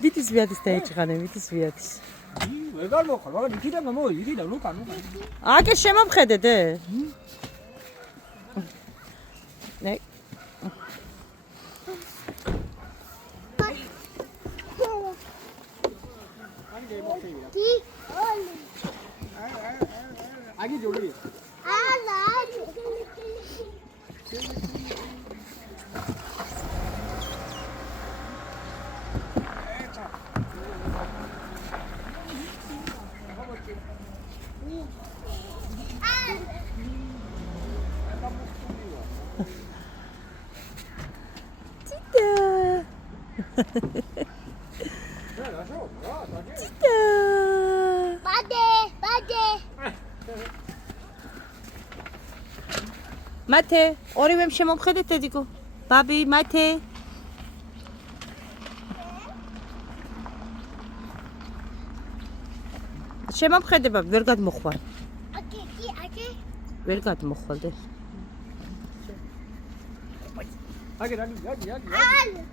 Vitis viatis daeჭყანე, vitis viatis. ვეგარ მოხარ, მაგრამ იქიდან გამოი, იქიდან ლუკა. აკე შემომხედე. ნე. აგი ჯოლი. მათე, ორივემ შემომხედეთ დედიკო. ბაბი, მათე. შემომხედება, ვერ გადმოხვალ. აკე. ვერ გადმოხვალ. აგი.